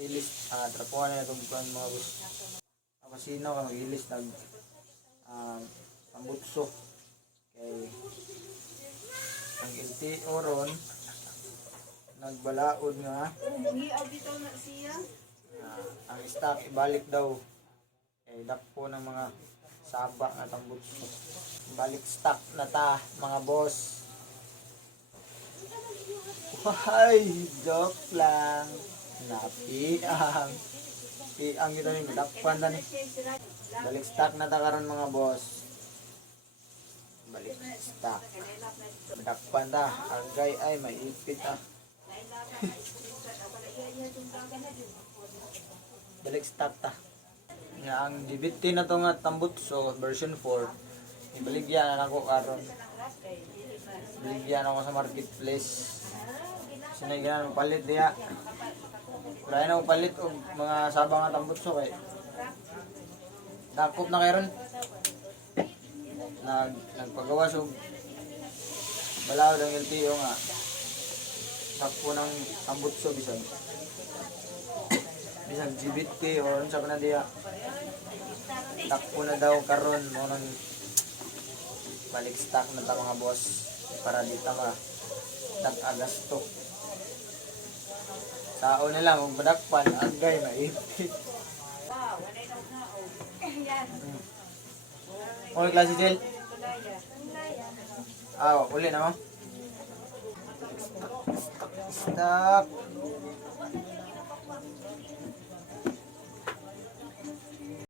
ilis. Ah trapuhan na itong kuan mga boss. Ako sino ka mag-ilis nag ah pambutso. Kay ang ilti oron. Nagbalaod nga. Buhiaw bitaw na siya. ah, ang stock ibalik daw. Kay dakpo ng mga saba nga tambutso balik stock na ta mga boss. Why, joke lang. Napiang. Piang kita rin, dakpan na ni. Balik stock na ta karon mga boss. Balik stock. Dakpan ta. Agay ay may ipit ah. Balik stock ta. Nga ang DBT na to nga tambutso version 4. Ibaligyan na ako karon. Baligyan ako sa marketplace. Sinay ganun palit diya. Wala na akong palit og mga sabang nga tambutso kay. Dakop na karon. Nag nagpagawas og balaod ang LTO nga. Takpo ng tambutso bisan. Bisan GBT o unsa pa na diya. Takpo na daw karon mo nang balik stock na ta mga boss para di ta ma nag-agasto. Sao na lang, kung madakpan, agay, maipit. Ano klase, Jel? Ah, uli na mo. Stock.